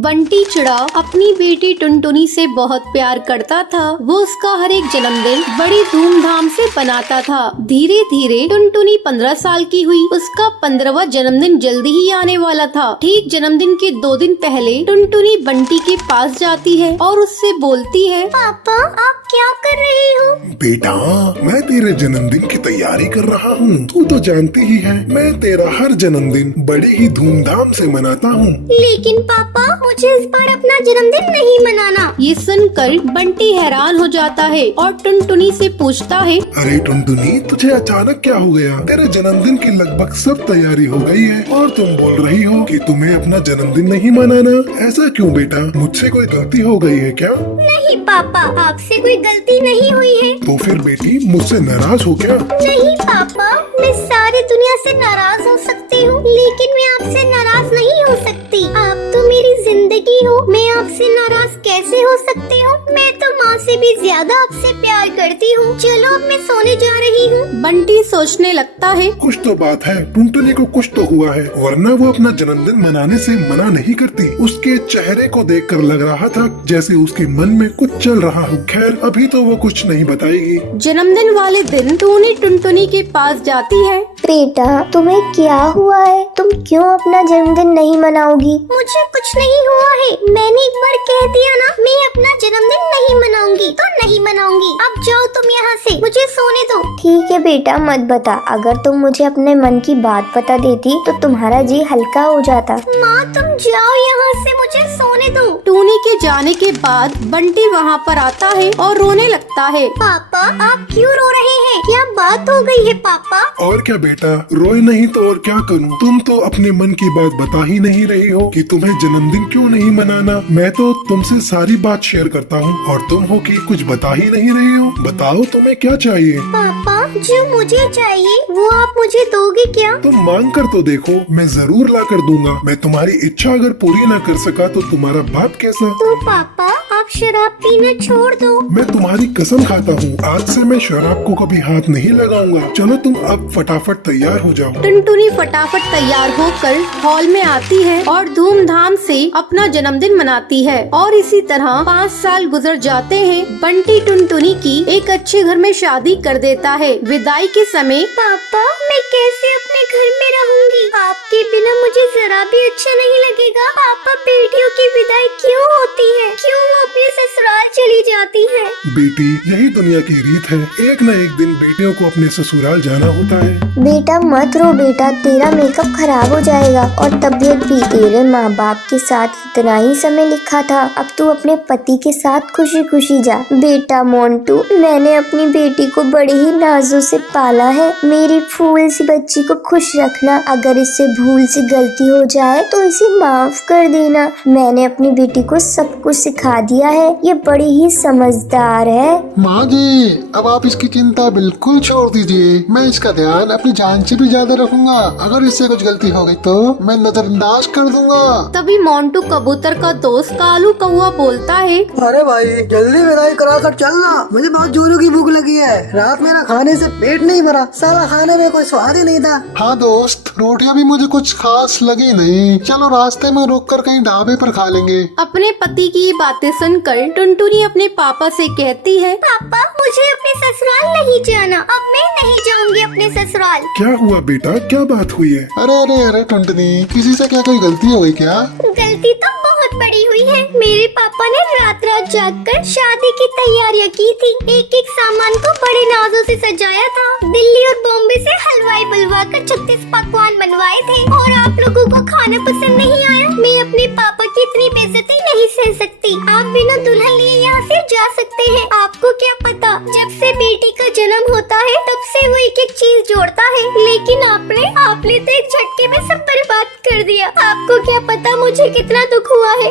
बंटी चिड़ा अपनी बेटी टुनटुनी से बहुत प्यार करता था। वो उसका हर एक जन्मदिन बड़ी धूमधाम से बनाता था। धीरे धीरे टुनटुनी 15 साल की हुई। उसका 15वां जन्मदिन जल्दी ही आने वाला था। ठीक जन्मदिन के 2 दिन पहले टुनटुनी बंटी के पास जाती है और उससे बोलती है, पापा आप क्या कर रही हो? बेटा मैं तेरे जन्मदिन की तैयारी कर रहा हूँ। तू तो जानती ही है मैं तेरा हर जन्मदिन बड़ी ही धूमधाम से मनाता हूँ। लेकिन पापा मुझे इस बार अपना जन्मदिन नहीं मनाना। ये सुनकर बंटी हैरान हो जाता है और टुनटुनी से पूछता है, अरे टुनटुनी तुझे अचानक क्या हो गया? तेरे जन्मदिन की लगभग सब तैयारी हो गई है और तुम बोल रही हो कि तुम्हें अपना जन्मदिन नहीं मनाना। ऐसा क्यों बेटा? मुझसे कोई गलती हो गई है क्या? नहीं पापा आपसे कोई गलती नहीं हुई है। तो फिर बेटी मुझसे नाराज हो क्या? नहीं पापा मैं सारी दुनिया से नाराज हो सकती हूँ लेकिन मैं आपसे नाराज नहीं हो सकती। आप तो मेरी जिंदगी हो, मैं आपसे नाराज कैसे हो सकती हूँ? मैं तो माँ से भी ज्यादा आपसे प्यार करती हूँ। चलो अब मैं सोने जा रही हूँ। बंटी सोचने लगता है, कुछ तो बात है, टुनटुनी को कुछ तो हुआ है, वरना वो अपना जन्मदिन मनाने से मना नहीं करती। उसके चेहरे को देखकर लग रहा था जैसे उसके मन में कुछ चल रहा हो। खैर अभी तो वो कुछ नहीं बताएगी। जन्मदिन वाले दिन टूनी टुनटुनी के पास जाती है। बेटा तुम्हें क्या हुआ है? तुम क्यों अपना जन्मदिन नहीं मनाओगी? मुझे कुछ नहीं हुआ है। मैंने एक बार कह दिया ना मैं अपना जन्मदिन नहीं मनाऊंगी तो नहीं मनाऊंगी। अब जाओ तुम यहाँ से, मुझे सोने दो। ठीक है बेटा मत बता। अगर तुम मुझे अपने मन की बात बता देती तो तुम्हारा जी हल्का हो जाता। माँ तुम जाओ यहाँ से, मुझे सोने दो। टूनी के जाने के बाद बंटी वहाँ पर आता है और रोने लगता है। पापा आप क्यों रो रहे हैं? क्या बात हो गई है पापा? और क्या बेटा, रोए नहीं तो और क्या करूं? तुम तो अपने मन की बात बता ही नहीं रही हो कि तुम्हें जन्मदिन क्यों नहीं मनाना। मैं तो तुमसे सारी बात शेयर करता हूँ और तुम हो कि कुछ बता ही नहीं रही हो। बताओ तुम्हें क्या चाहिए? पापा जो मुझे चाहिए वो आप मुझे दोगे क्या? तुम मांग कर तो देखो, मैं जरूर ला कर दूंगा। मैं तुम्हारी इच्छा अगर पूरी न कर सका तो तुम्हारा बाप कैसा? तो पापा आप शराब पीना छोड़ दो। मैं तुम्हारी कसम खाता हूँ आज से मैं शराब को कभी हाथ नहीं लगाऊंगा। चलो तुम अब फटाफट तैयार हो जाओ। टुनटुनी फटाफट तैयार होकर हॉल में आती है और धूमधाम से अपना जन्मदिन मनाती है। और इसी तरह 5 साल गुजर जाते हैं। बंटी टुनटुनी की एक अच्छे घर में शादी कर देता है। विदाई के समय, पापा मैं कैसे अपने घर में रहूंगी? आपके बिना मुझे जरा भी अच्छा नहीं लगेगा। पापा बेटियों की विदाई क्यों होती है? क्यों वो अपने ससुराल चली जाती है? बेटी यही दुनिया की रीत है, एक न एक दिन बेटियों को अपने ससुराल जाना होता है। बेटा मत रो बेटा, तेरा मेकअप खराब हो जाएगा और तबीयत भी। तेरे माँ बाप के साथ इतना ही समय लिखा था, अब तू अपने पति के साथ खुशी खुशी जा। बेटा मोंटू मैंने अपनी बेटी को बड़े ही नाजों से पाला है। मेरी फूल सी बच्ची को खुश रखना। अगर इससे भूल से गलती हो जाए तो इसे माफ कर देना। मैंने अपनी बेटी को सब कुछ सिखा दिया है, ये बड़ी ही समझदार है। माँ जी अब आप इसकी चिंता बिल्कुल छोड़ दीजिए। मैं इसका ध्यान अपनी जान से भी ज्यादा रखूंगा। अगर इससे कुछ गलती हो गई तो मैं नजरअंदाज कर दूंगा। तभी मोंटू कबूतर का दोस्त कालू कौआ बोलता है, अरे भाई जल्दी विदाई करा कर चलना, मुझे बहुत जोरों की भूख लगी है। रात मेरा खाने से पेट नहीं भरा, साला खाने में कोई स्वाद ही नहीं था। हाँ दोस्त रोटियां भी मुझे कुछ खास लगी नहीं। चलो रास्ते में रुक कर कहीं ढाबे पर खा लेंगे। अपने पति की बातें सुनकर टुनटुनी अपने पापा से कहती है, पापा मुझे अपने ससुराल नहीं जाना। अब मैं नहीं जाऊंगी अपने ससुराल। क्या हुआ बेटा, क्या बात हुई है? अरे अरे अरे टुनटुनी किसी से क्या कोई गलती हो गई क्या? गलती तो बहुत बड़ी हुई है। मेरे पापा ने रात रात जागकर शादी की तैयारियां की थी। एक एक सामान को बड़े नाजों से सजाया था। दिल्ली और बॉम्बे से हलवाई बुलवा कर 36 पकवान बनवाए थे और आप लोगों को खाना पसंद नहीं आया। मैं अपने पापा की इतनी बेइज्जती नहीं सह सकती। आप बिना दुल्हन लिए यहाँ से जा सकते हैं। आपको क्या पता, जब से बेटी का जन्म होता है तब से वो एक एक चीज जोड़ता है, लेकिन आपने तो एक झटके में सब बर्बाद कर दिया। आपको क्या पता मुझे कितना दुख हुआ है।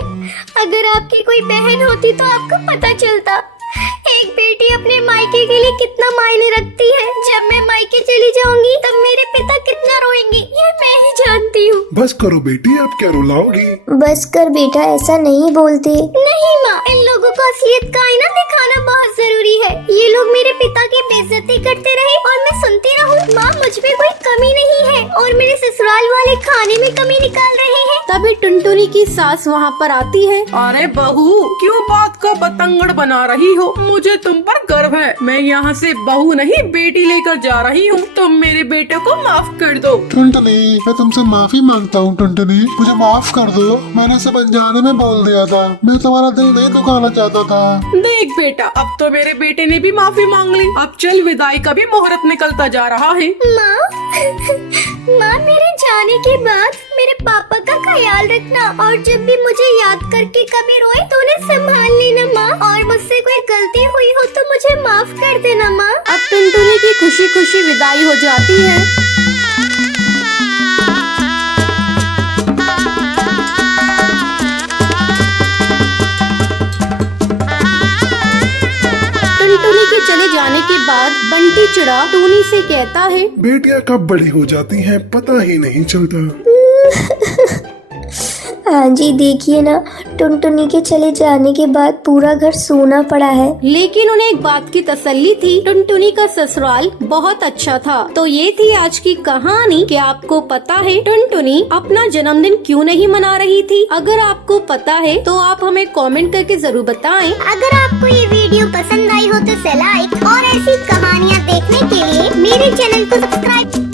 अगर आपकी कोई बहन होती तो आपको पता चलता। एक बेटी अपने मायके के लिए कितना मायने रखती है। जब मैं मायके चली जाऊंगी तब मेरे पिता कितना रोएंगे ये मैं ही जानती हूँ। बस करो बेटी, आप क्या रुलाओगी? बस कर बेटा, ऐसा नहीं बोलते। नहीं माँ, इन लोगों को असलियत का आईना दिखाना बहुत जरूरी है। ये लोग मेरे पिता की बेइज्जती करते रहे और मैं सुनती रहूँ। माँ मुझ में कोई कमी नहीं है और मेरे ससुराल वाले खाने में कमी निकाल रहे हैं। तभी टुनटुनी की सास वहाँ पर आती है। अरे बहू, क्यों बात को बतंगड़ बना रही हो? मुझे तुम पर गर्व है। मैं यहाँ से बहू नहीं बेटी लेकर जा रही हूँ। तुम मेरे बेटे को माफ कर दो। टुनटुनी, मैं तुमसे माफी मांगता हूँ। टुनटुनी, मुझे माफ कर दो। मैंने सब अनजाने में बोल दिया था। मैं तुम्हारा दिल नहीं दुखाना चाहता था। देख बेटा, अब तो मेरे बेटे ने भी माफी मांग ली। अब चल, विदाई का भी मुहूर्त निकलता जा रहा है। माँ मेरे जाने के बाद मेरे पापा का ख्याल रखना और जब भी मुझे याद करके कभी रोए तो उन्हें संभाल लेना माँ। और मुझसे कोई गलती हुई हो तो मुझे माफ कर देना माँ। अब टुनटुनी की खुशी खुशी विदाई हो जाती है। टुनटुनी के चले जाने के बाद बंटी चिड़ा टूनी से कहता है, बेटियां कब बड़ी हो जाती हैं पता ही नहीं चलता। हाँ जी, देखिए ना, टुनटुनी के चले जाने के बाद पूरा घर सूना पड़ा है। लेकिन उन्हें एक बात की तसल्ली थी, टुनटुनी का ससुराल बहुत अच्छा था। तो ये थी आज की कहानी। क्या आपको पता है टुनटुनी अपना जन्मदिन क्यों नहीं मना रही थी? अगर आपको पता है तो आप हमें कमेंट करके जरूर बताएं। अगर आपको ये वीडियो पसंद आई हो तो लाइक और ऐसी कहानियाँ देखने के लिए मेरे चैनल को सब्सक्राइब।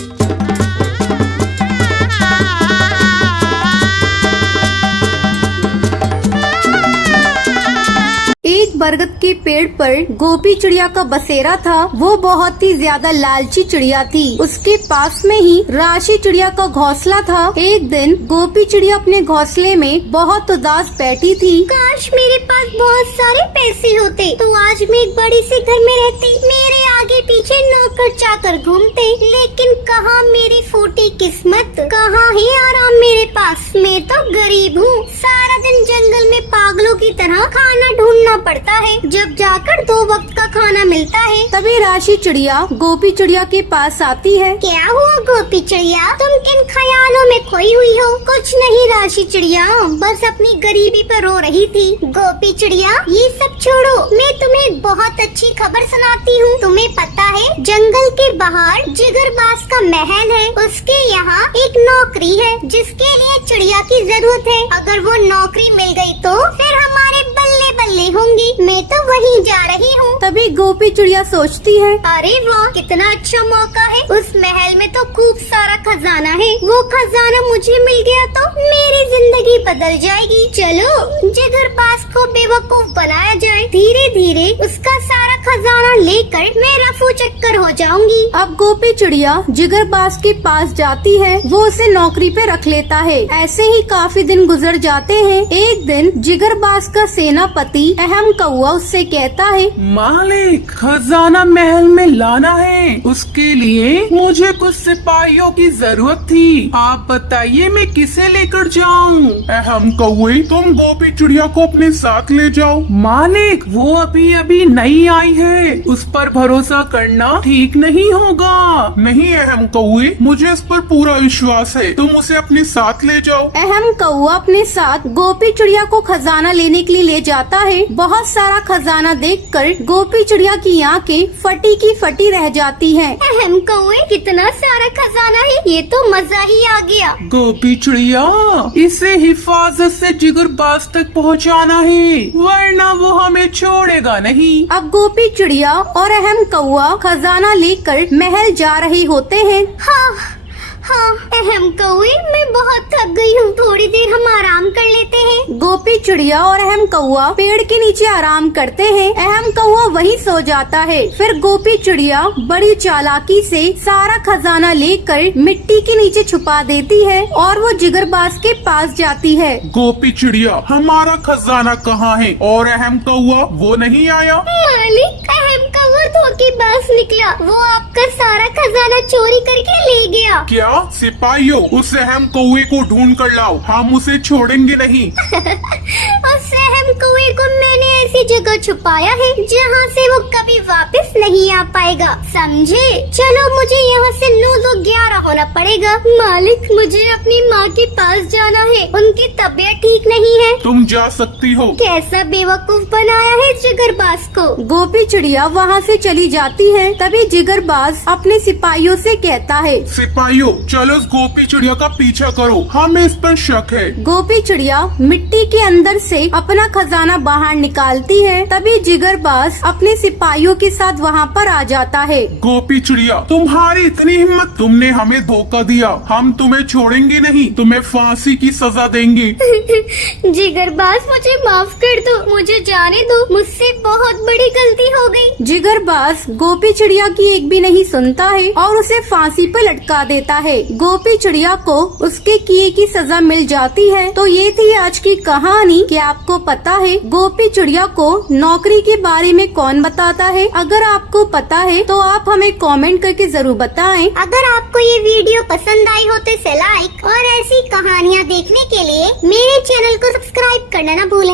एक बरगद के पेड़ पर गोपी चिड़िया का बसेरा था। वो बहुत ही ज्यादा लालची चिड़िया थी। उसके पास में ही राशि चिड़िया का घोंसला था। एक दिन गोपी चिड़िया अपने घोंसले में बहुत उदास बैठी थी। काश मेरे पास बहुत सारे पैसे होते तो आज मैं एक बड़ी सी घर में रहती। मेरे आगे पीछे नौकर चाकर घूमते। लेकिन कहाँ मेरी फूटी किस्मत, कहाँ है आराम मेरे पास। मैं तो गरीब हूँ। सारा दिन जंगल में पागलों की तरह खाना ढूंढना पड़ता है, जब जाकर 2 वक्त का खाना मिलता है। तभी राशि चिड़िया गोपी चिड़िया के पास आती है। क्या हुआ गोपी चिड़िया, तुम किन ख्यालों में खोई हुई हो? कुछ नहीं राशि चिड़िया, बस अपनी गरीबी पर रो रही थी। गोपी चिड़िया ये सब छोड़ो, मैं तुम्हें एक बहुत अच्छी खबर सुनाती हूँ। तुम्हें पता है जंगल के बाहर जिगरबाज का महल है। उसके यहाँ एक नौकरी है जिसके लिए चिड़िया की जरूरत है। अगर वो नौकरी मिल गई तो फिर हमारे बल्ले बल्ले होंगी। मैं तो वहीं जा रही हूँ। तभी गोपी चिड़िया सोचती है, अरे वाह, कितना अच्छा मौका है। उस महल में तो खूब सारा खजाना है। वो खजाना मुझे मिल गया तो मेरी जिंदगी बदल जाएगी। चलो जिगरबाज को बेवकूफ बनाया जाए। धीरे धीरे उसका सारा खजाना लेकर मैं रफू चक्कर हो जाऊंगी। अब गोपी चिड़िया जिगरबाज के पास जाती है। वो उसे नौकरी पे रख लेता है। ऐसे ही काफी दिन गुजर जाते हैं। एक दिन जिगरबाज का सेनापति अहम कौआ उससे कहता है, मालिक, खजाना महल में लाना है। उसके लिए मुझे कुछ सिपाहियों की जरूरत थी। आप बताइए मैं किसे लेकर जाऊं? हम कौवे, तुम गोपी चिड़िया को अपने साथ ले जाओ। मालिक, वो अभी अभी नई आई है। उस पर भरोसा करना ठीक नहीं होगा। नहीं अहम कौवे, मुझे इस पर पूरा विश्वास है। तुम उसे अपने साथ ले जाओ। अहम कौआ अपने साथ गोपी चिड़िया को खजाना लेने के लिए ले जाता है। बहुत सारा खजाना देखकर गोपी चिड़िया की आंखें फटी की फटी रह जाती हैं। अहम कौवे, कितना सारा खजाना है, ये तो मजा ही आ गया। गोपी चिड़िया, इसे हिफाजत से जिगरबाज तक पहुंचाना है, वरना वो हमें छोड़ेगा नहीं। अब गोपी चिड़िया और अहम कौआ खजाना लेकर महल जा रहे होते हैं। हाँ, अहम कौवे, मैं बहुत थक गई हूँ। थोड़ी देर हम आराम कर लेते हैं। गोपी चिड़िया और अहम कौआ पेड़ के नीचे आराम करते हैं। अहम कौआ वहीं सो जाता है। फिर गोपी चिड़िया बड़ी चालाकी से सारा खजाना लेकर मिट्टी के नीचे छुपा देती है और वो जिगरबाज के पास जाती है। गोपी चिड़िया, हमारा खजाना कहाँ है? और अहम कौआ वो नहीं आया? मालिक, अहम कौवा धोखेबाज निकला। वो आपका सारा खजाना चोरी करके ले गया। क्या? सिपाहियों, उस अहम कौवे को ढूंढ कर लाओ, हम उसे छोड़ेंगे नहीं। उस अहम कौवे को मैंने ऐसी जगह छुपाया है जहाँ से वो कभी वापस नहीं आ पाएगा, समझे? चलो मुझे यहाँ से 9:11 होना पड़ेगा। मालिक, मुझे अपनी माँ के पास जाना है, उनकी तबीयत ठीक नहीं है। तुम जा सकती हो। कैसा बेवकूफ बनाया है जिगरबाज को। गोपी चिड़िया वहाँ से चली जाती है। तभी जिगरबाज अपने सिपाहियों से कहता है, सिपाहियों, चलो इस गोपी चिड़िया का पीछा करो, हमें इस पर शक है। गोपी चिड़िया मिट्टी के अंदर से अपना खजाना बाहर निकालती है। तभी जिगरबाज अपने सिपाहियों के साथ वहाँ पर आ जाता है। गोपी चिड़िया, तुम्हारी इतनी हिम्मत, तुमने हमें धोखा दिया, हम तुम्हें छोड़ेंगे नहीं, तुम्हें फांसी की सजा देंगे। जिगरबाज, मुझे माफ कर दो, मुझे जाने दो, मुझसे बहुत बड़ी गलती हो गई। जिगरबाज गोपी चिड़िया की एक भी नहीं सुनता है और उसे फांसी पर लटका देता है। गोपी चिड़िया को उसके किए की सजा मिल जाती है। तो ये थी आज की कहानी। क्या आपको पता है गोपी चिड़िया को नौकरी के बारे में कौन बताता है? अगर आपको पता है तो आप हमें कमेंट करके जरूर बताएं। अगर आपको ये वीडियो पसंद आई हो तो इसे लाइक और ऐसी कहानियाँ देखने के लिए मेरे चैनल को सब्सक्राइब करना न भूलें।